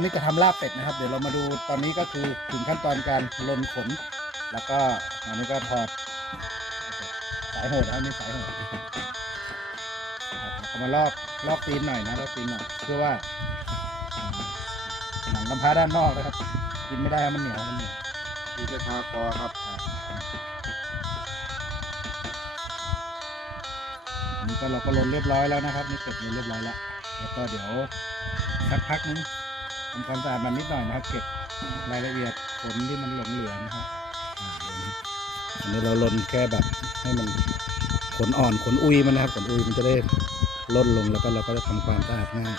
วันนี้จะทำลาบเป็ดนะครับ เดี๋ยวเรามาดูตอนนี้ก็คือถึงขั้นตอนการลนขน แล้วก็อันนี้ก็ถอดสายโหดนะครับนี่สายโหดครับเอามาลอกลอกตีนหน่อยนะลอกตีนหน่อยเพื่อว่าหนังกำพร้าด้านนอกนะครับ กินไม่ได้ครับมันเหนียวมันเหนียวมีจะทาคอครับอันนี้ก็เราก็ลนเรียบร้อยแล้วนะครับ นี่เป็ดลนเรียบร้อยแล้ว แล้วก็เดี๋ยวสักพักนึง ทำความสะอาดมันนิดหน่อยนะครับ เก็บรายละเอียดขนที่มันหลงเหลือนะครับอันนี้เราลนแค่แบบให้มันขนอ่อนขนอุยมันนะครับขนอุยมันจะได้ลดลงแล้วก็เราก็จะทำความสะอาดง่าย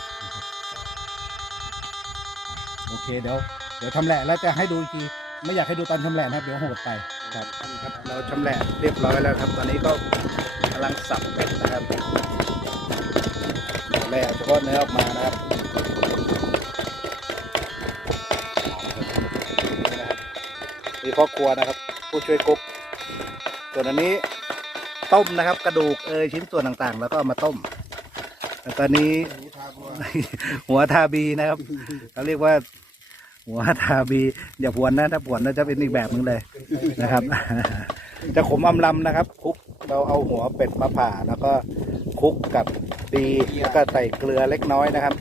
โอเคเดี๋ยวเดี๋ยวชำแหละแล้วจะให้ดูอีกทีไม่อยากให้ดูตอนชำแหละนะครับเดี๋ยวโหดไปครับครับเราชำแหละเรียบร้อยแล้วครับ ตอนนี้ก็กำลังสับเป็ดนะครับแหละเฉพาะเนื้อออกมานะครับ มีพ่อครัวนะครับ ผู้ช่วยกุ๊กส่วนอันนี้ต้มนะครับ กระดูกเอยชิ้นส่วนต่างๆ แล้วก็เอามาต้มแล้วก็นี้ หัวทาบีนะครับเขาเรียกว่า หัวทาบี อย่าผวนนะถ้าผวนน่าจะเป็นอีกแบบหนึงเลยนะครับ จะขมอำลำนะครับคลุกเราเอาหัวเป็ดมาผ่าแล้วก็คลุกกับดีแล้วก็ใส่เกลือเล็กน้อยนะครับ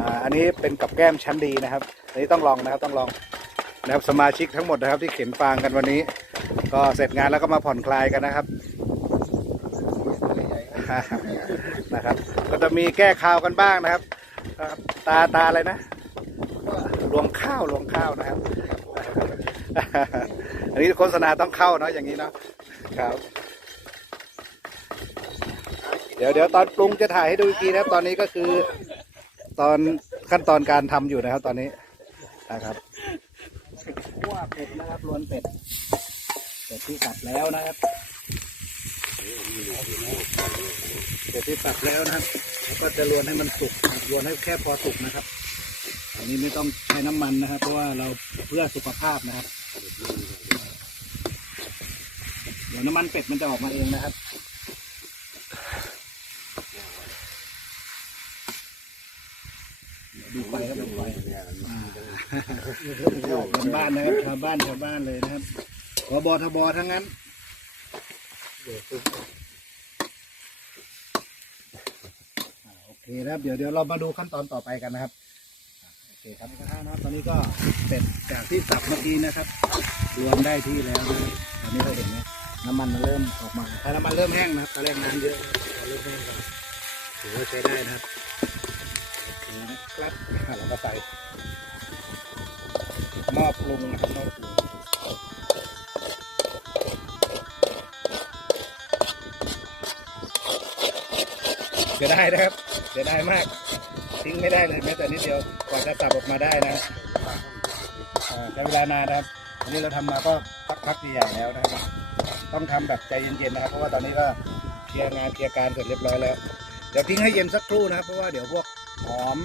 อ่าอันนี้เป็นกับแก้มชั้นดีนะครับ อันนี้ต้องลองนะครับต้องลอง นะครับสมาชิกทั้งหมดนะครับที่เข็นฟางกันวันนี้ ก็เสร็จงานแล้วก็มาผ่อนคลายกันนะครับนะครับ ก็จะมีแก้ข่าวกันบ้างนะครับนะครับ ตาตาอะไรนะรวงข้าวรวงข้าวนะครับ อันนี้โฆษณาต้องเข้าเนาะอย่างนี้เนาะครับ เดี๋ยวเดี๋ยวตอนปรุงจะถ่ายให้ดูอีกทีนะครับ ตอนนี้ก็คือ ตอนขั้นตอนการทำอยู่นะครับ ตอนนี้นะครับ คั่วเป็ดนะครับรวนเป็ดเป็ดที่สับแล้วนะครับเป็ดที่สับแล้วนะครับแล้วก็จะรวนให้มันสุกรวนให้แค่พอสุกนะครับ อันนี้ไม่ต้องใช้น้ำมันนะครับ เพราะว่าเราเพื่อสุขภาพนะครับเดี๋ยวน้ำมันเป็ดมันจะออกมาเองนะครับ ดูไฟครับดูไฟอ่าชาวบ้านนะครับชาวบ้านชาวบ้านเลยนะครับขบทบทั้งนั้นอ่าโอเคนะครับ เดี๋ยวเดี๋ยวเรามาดูขั้นตอนต่อไปกันนะครับอ่าโอเคครับกระทะนะครับตอนนี้ก็เสร็จจากที่สับเมื่อกี้นะครับ รวมได้ที่แล้วนะครับตอนนี้เราเห็นไหมน้ำมันมันเริ่มออกมาถ้าน้ำมันเริ่มแห้งนะครับตอนแรกน้ำเยอะนะครับพอเริ่มแห้งก็ถือว่าใช้ได้นะครับ คนะครับเราก็ใส่หม้อปรุงนะครับหม้อปรุงเสียดายนะครับเสียดายมาก ทิ้งไม่ได้เลยแม้แต่นิดเดียวกว่าจะสับออกมาได้นะครับใช้เวลานานนะครับอันนี้เราทำมาก็พักพักใหญ่ๆแล้วนะครับ ต้องทำแบบใจเย็นๆนะครับ เพราะว่าตอนนี้ก็เคลียร์งานเคลียร์การเสร็จเรียบร้อยแล้ว เดี๋ยวทิ้งให้เย็นสักครู่นะครับ เพราะว่าเดี๋ยวพวก หอม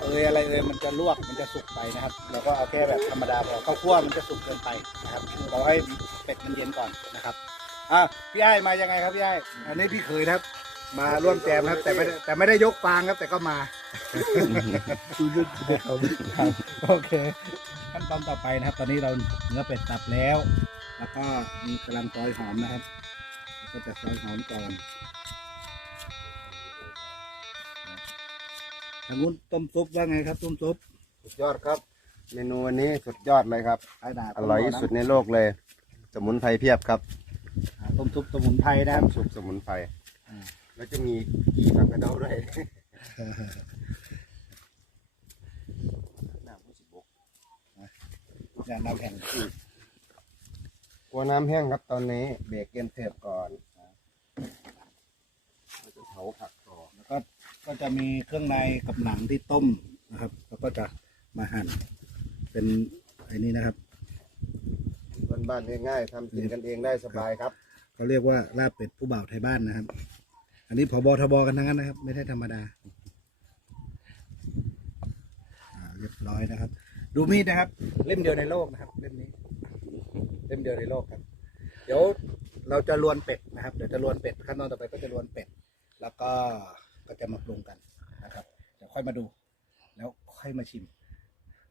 เอยอะไรเอยมันจะลวกมันจะสุกไปนะครับเราก็เอาแค่แบบธรรมดาพอข้าวคั่วมันจะสุกเกินไปนะครับเราให้เป็ดมันเย็นก่อนนะครับอะพี่ไอ้มายังไงครับพี่ไอ้อันนี้พี่เคยนะครับมาร่วมแจมครับ แต่ไม่ได้แต่ไม่ได้ยกฟางครับ แต่ก็มาโอเคขั้นตอนต่อไปนะครับ ตอนนี้เราเนื้อเป็ดตับแล้ว แล้วก็มีกำลังซอยหอมนะครับแล้วก็จะซอยหอมก่อนางนู้นต้มซุปว่าไงครับ ต้มซุปสุดยอดครับ เมนูวันนี้สุดยอดเลยครับ ไอ้ดาบอร่อยที่สุดในโลกเลย สมุนไพรเพียบครับอ่าต้มซุปสมุนไพรนะครับน้ำซุปสมุนไพรอืม แล้วจะมีกีผักกระเดาด้วยน้ำมันสิบกอย่างน้ำแข็งกลัวน้ำแห้งครับตอนนี้เบรกเกมเทปก่อนเราจะเผาผักต่อแล้วก็ ก็จะมีเครื่องในกับหนังที่ต้มนะครับแล้วก็จะมาหั่นเป็นไอ้นี่นะครับบ้านๆง่ายๆทำกินกันเองได้สบายครับเขาเรียกว่าลาบเป็ดผู้บ่าวไทยบ้านนะครับ อันนี้ผบทบกันทั้งนั้นนะครับ ไม่ใช่ธรรมดาอ่าเรียบร้อยนะครับ ดูมีดนะครับ เล่มเดียวในโลกนะครับ เล่มนี้ เล่มเดียวในโลกครับ เดี๋ยวเราจะลวนเป็ดนะครับ เดี๋ยวจะลวนเป็ดขั้นตอนต่อไปก็จะลวนเป็ด แล้วก็ ก็จะมาปรุงกันนะครับเดี๋ยวค่อยมาดู แล้วค่อยมาชิม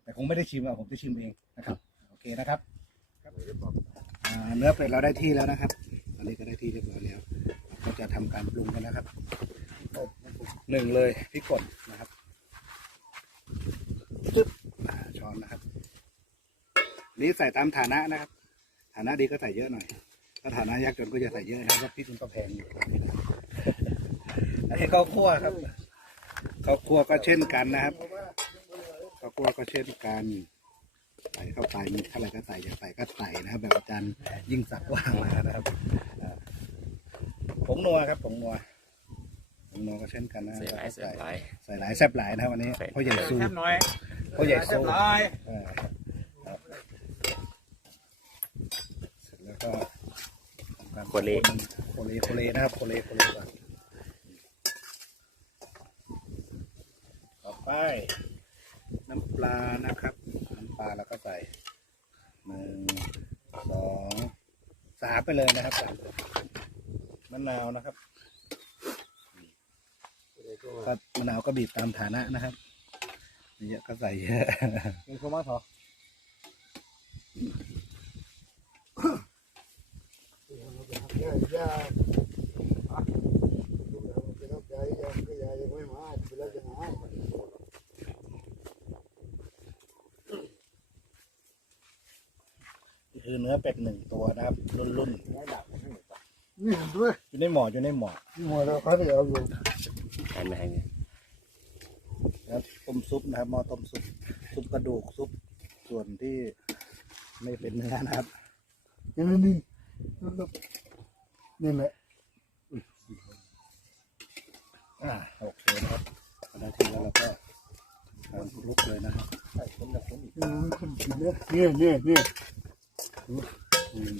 แต่คงไม่ได้ชิมอะผมจะชิมเองนะครับ โอเคนะครับอ่าเนื้อเป็ดเราได้ที่แล้วนะครับตอนนี้ก็ได้ที่เรียบร้อยแล้วเราก็จะทำการปรุงกันนะครับหนึ่งเลยพริกป่นนะครับจึ๊บอ่าช้อนนะครับนี่ใส่ตามฐานะนะครับ ฐานะดีก็ใส่เยอะหน่อย ถ้าฐานะยากจนก็จะใส่เยอะนะครับเพราะพริกมันก็แพงอยู่ อันนี้ข้าวคั่วครับข้าวคั่วก็เช่นกันนะครับข้าวคั่วก็เช่นกันใส่เข้าไปมีเท่าไหร่ก็ใส่อยากใส่ก็ใส่นะครับ แบบอาจารย์ยิ่งสักดิ์ว่างมานะครับอ่าผงนัวครับผงนัวผงนัวก็เช่นกันนะเสียหลายเสียหลายใส่หลายแซ่บหลายนะครับวันนี้ใส่พ่อใหญ่ซูแคบน้อยพ่อใหญ่เรีซูยบร้อยเออครับเสร็จแล้วก็ทำการโคเลโคเลโคเลนะครับโคเลโคเลก่อนต่อ ไป น้ำปลานะครับ น้ำปลาแล้วก็ใส่หนึ่งสองสามไปเลยนะครับสามมะนาวนะครับก็มะนาวก็บีบตามฐานะนะครับไม่เยอะก็ใส่เยอะมีคนมาถอด นี่ คือเนื้อเป็ดหนึ่งตัวนะครับ รุ่นรุ่นนี่ด้วยๆอยู่ในหมออยู่ในหมอที่มัวเราเขาเดี๋ยวอยู่อันไหนเนี่ยนะครับต้มซุปนะครับหม้อต้มซุปซุปกระดูกซุปส่วนที่ไม่เป็นเนื้อนะครับนี่นี่นี่แหละอ่าโอเคนะครับพอได้ที่แล้วเราก็ทำคลุกเลยนะครับนี่นี่นี่ อืม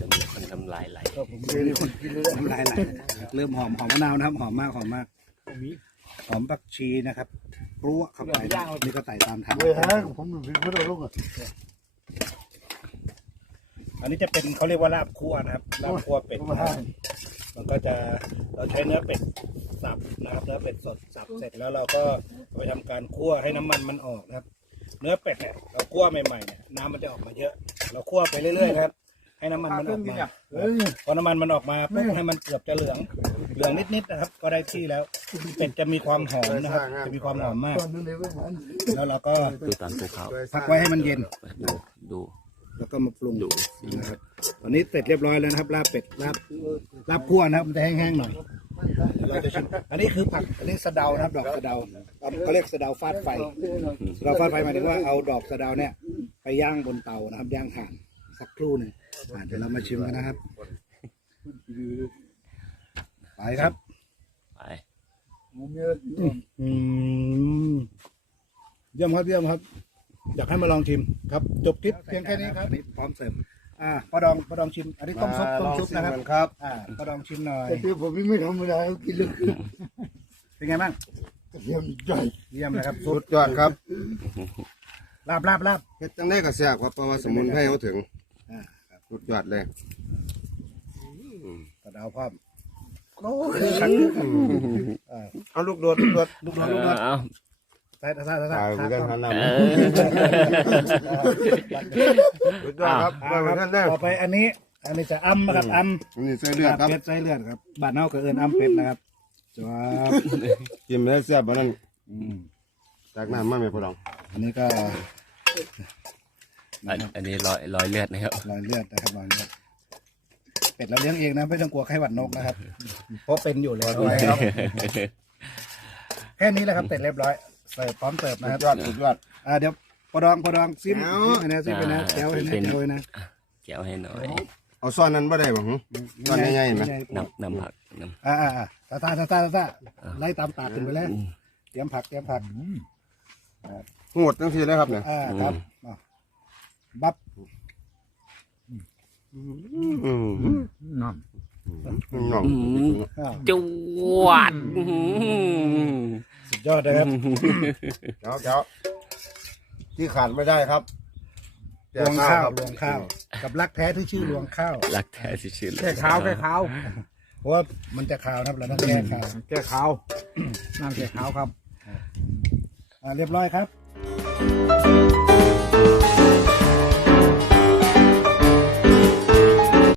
จะมีคนทำลายไหลก็ผมเคยได้คนกินเลยน้ำลายไหลเริ่มหอมหอมมะนาวนะครับ หอมมากหอมมากหอมผักชีนะครับปลัวเข้าไปนะครับนี่ก็ใส่ตามทาง เว้ยฮะผมถึงไม่ได้ลูกอะอันนี้จะเป็นเขาเรียกว่าลาบคั่วนะครับลาบคั่วเป็ดนะครับมันก็จะเราใช้เนื้อเป็ดสับนะครับเนื้อเป็ดสดสับเสร็จแล้วเราก็เอาไปทำการคั่วให้น้ำมันมันออกนะครับ เนื้อเป็ดเนี่ยเราคั่วใหม่ๆเนี่ยน้ำมันจะออกมาเยอะ เราคั่วไปเรื่อยๆนะครับ ให้น้ำมันมันออกมาเฮ้ยพอน้ำมันมันออกมาปุ๊บให้มันเกือบจะเหลืองเหลืองนิดๆนะครับ ก็ได้ที่แล้วเป็ดจะมีความหอมนะครับจะมีความหอมมากตอนนั้นเลยว่ามันแล้วเราก็ดูตอนภูเขาพักไว้ให้มันเย็นดูดูแล้วก็มาปรุงดูนะครับตอนนี้เสร็จเรียบร้อยแล้วนะครับลาบเป็ดลาบลาบคั่วนะครับมันจะแห้งๆหน่อยเดี๋ยวเราจะชิมอันนี้คือผักอันนี้สะเดานะครับ ดอกสะเดา เขาเรียกสะเดาฟาดไฟสะเดาฟาดไฟหมายถึงว่าเอาดอกสะเดาเนี่ย ไปย่างบนเตานะครับย่างถ่านสักครู่หนึ่งอ่าเดี๋ยวเรามาชิมกันนะครับ ไปครับ ไปอืมเยี่ยมครับเยี่ยมครับ อยากให้มาลองชิมครับ จบคลิปเพียงแค่นี้ครับพร้อมเสิร์ฟอ่าปลาดองปลาดองชิม อันนี้ต้มซุปต้มซุปนะครับครับอ่าปลาดองชิมหน่อย แต่ที่ผมไม่ธรรมดากินเลยเป็นไงบ้างกระ เทียมใหญ่เยี่ยมนะครับซุสุปดยอดครับลาบลาบลาบเฮ็ดจังได้ก็แซ่บครับเพราะว่าสมุนไพรเขาถึงอ่าครับสุดยอดเลยกระดาวพร้อมโอ้อ่าเอาลูกโดดลูกโดดลูกน้องลูกน้องเอาใส่ใส่ใส่ใส่ตายเหมือนกันคหัรับนหน้าเอมาอสุดยอดครับอ่าไปเหมือนกันเลยต่อไปอันนี้ อันนี้จะอ้ำนะครับอ้ำนี่ใส่เลือดครับ เป็ดใส่เลือดครับบ้านเฮาก็เอิ้นอ้ำเป็ดนะครับ จ้าบกินไม่ได้แซ่บบ่นั่นอืมจากน้ำมาไม่พอลองอันนี้ก็อันอันนี้รอยรอยเลือดนะครับรอยเลือดนะครับรอยเลือดเป็ดเราเลี้ยงเองนะไม่ต้องกลัวไข้หวัดนกนะครับเพราะเป็นอยู่แล้วครับแค่นี้แหละครับเสร็จเรียบร้อยเสิร์ฟพร้อมเสิร์ฟสุนะคดรับยอดสุดยอดอ่าเดี๋ยวปอดองปอดองซิมเอาซิมให้นะซิมไปนะแก้วให้นะเป็นแก้วให้นะเกี่ยวให้หน่อย เอาซ้อนนั้นบ่ได้บ่หึซ้อนใหญ่ๆเห็นไหมน้ำน้ำผักน้อ่าอ่าอ่าตาตาตาตาตาไล่ตามปากขึ้นไปแล้วเตรียมผักเตรียมผักโหดจังซี่เลยครับเนี่ยอ่าครับอะบับอืมน้น้องำอืมอ่าจวดอื้อหือ สุดยอดนะครับเจ้าเจ้าที่ขาดไม่ได้ครับ รวงข้าวครับรวงข้าว กับรักแท้ที่ชื่อรวงข้าว รักแท้ที่ชื่อำแก้ขาวแก้ขาวเพราะว่ามันจะขาวนะครับเราต้องแก้ขาวแก้ขาวน้ำแก้ขาวครับอ่าเรียบร้อยครับคบ